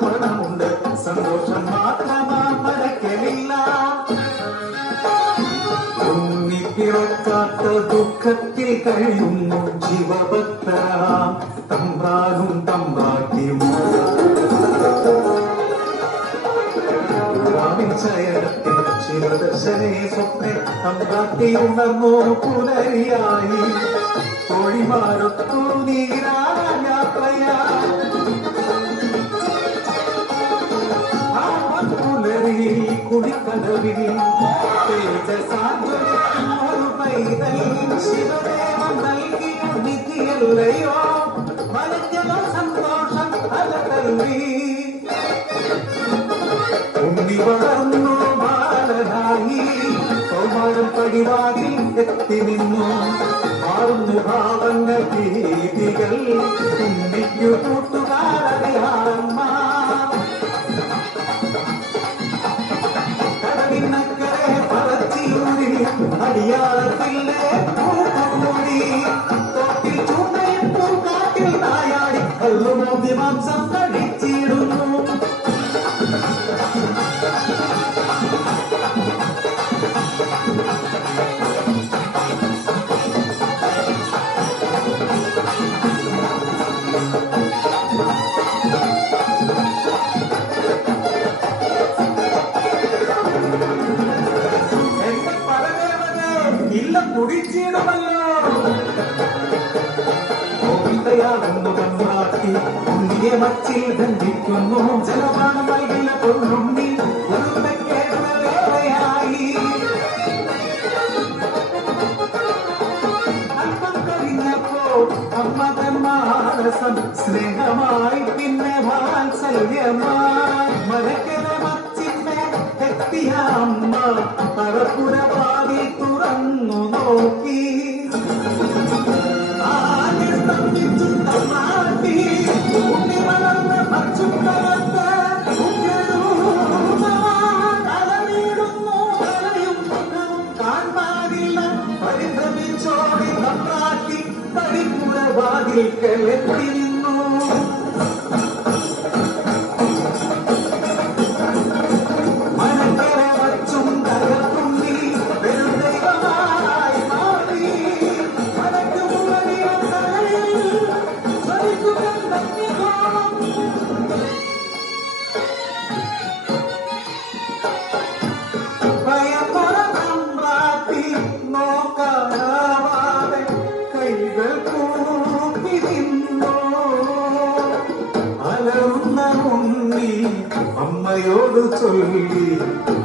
പണമുണ്ട് സന്തോഷം മാത്രമാ മറക്കലില്ല ഉണ്ണിപ്പിറക്കാത്ത ദുഃഖത്തിൽ കഴിയുന്നു ജീവഭക്തരാം തമ്പ്രാനും തമ്പ്രാട്ടിയും ചയനത്തിൽ ശിവദർശനേ സ്വപ്നെ തമ്പ്രാട്ടി ഉണർന്നോ പുലരിയായി തോഴിമാരൊത്തു നീരായാത്രയാ പുലരിയിൽ കുടിക്കടവിൽ തേജസാഞ്ജലിക്കുന്നൊരു പൈതൽ ശിവദേവൻ നൽകിയ നിധിയല്ലയോ മലഞ്ഞതോ സന്തോഷം അലതല്ലി ഉണ്ണി വളർന്നു ബാലനായി കൗമാരം പടിവാതിൽ എത്തി നിന്നു മാറുന്നു ഭാവങ്ങൾ രീതികൾ ഉണ്ണിക്കു കൂട്ടുകാരറിയാമ്മ കടലിനക്കരെ പറച്ചിയൂരിൽ അടിയാളത്തിലെ പൂക്കൂടി തോട്ടിൽ ചൂണ്ടയിൽ പൂക്കാട്ടിൽ നായാടി കല്ലുമോന്തി മാംസം കഴിച്ചിടുന്നു ഇല്ല കുടിച്ചിടുമല്ലോ ഓർമ്മയാകുന്നു കണ്ണാട്ടി ഉണ്ണിയെ മച്ചിൽ ബന്ധിക്കുന്നു ജലപാനം നൽകില്ല പൊന്നുണ്ണി ഉറുമ്പേറെയായി അല്പം കഴിഞ്ഞപ്പോ അമ്മതൻ മാനസം സ്നേഹമായി പിന്നെ വാത്സല്യമായി മരക്കര മച്ചിന്റെ എത്തിയ അമ്മ പറപ്പുരവാതി തുറന്നു നോക്കി ഉണ്ണി വളർന്ന് പച്ചുക്കളത്ത് അലനീടുന്നു കലയും മുഖവും കാണാനില്ല പരിഭ്രമിച്ചോടി നന്നാക്കി പരിപ്പുരവാതിൽക്കലെത്തി നിന്നു കൈകൾ കൂപ്പി നിന്നോ അലറുന്ന ഉണ്ണി അമ്മയോട് ചൊല്ലി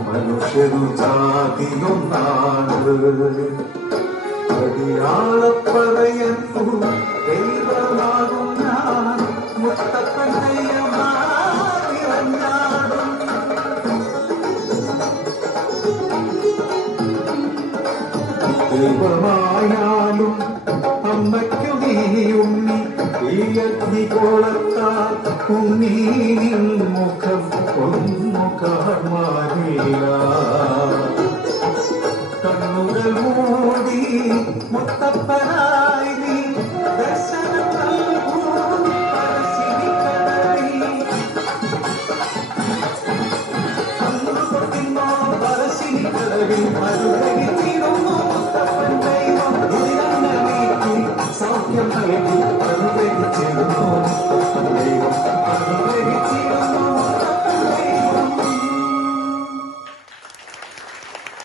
മനുഷ്യരു ജാതിയൊന്നാണ് അടിയാളപ്പറയത്തു ദൈവമാകും ഞാൻ മുത്തപ്പനയ്യമാറിവന്നാടും ദൈവമായാലും അമ്മയ്ക്കു നീ ഉണ്ണി ഈ അഗ്നികോളത്താൽ ഉണ്ണി മുഖം ഒന്നു കാണാനില്ല കണ്ണുകൾ മൂടി മുത്തപ്പനായി നീ ദർശനം നൽകൂ പറശ്ശിനിക്കടവിൽ അന്നു തൊട്ടിന്നോ പറശ്ശിനിക്കടവിൽ മരുതകിച്ചിടുന്നു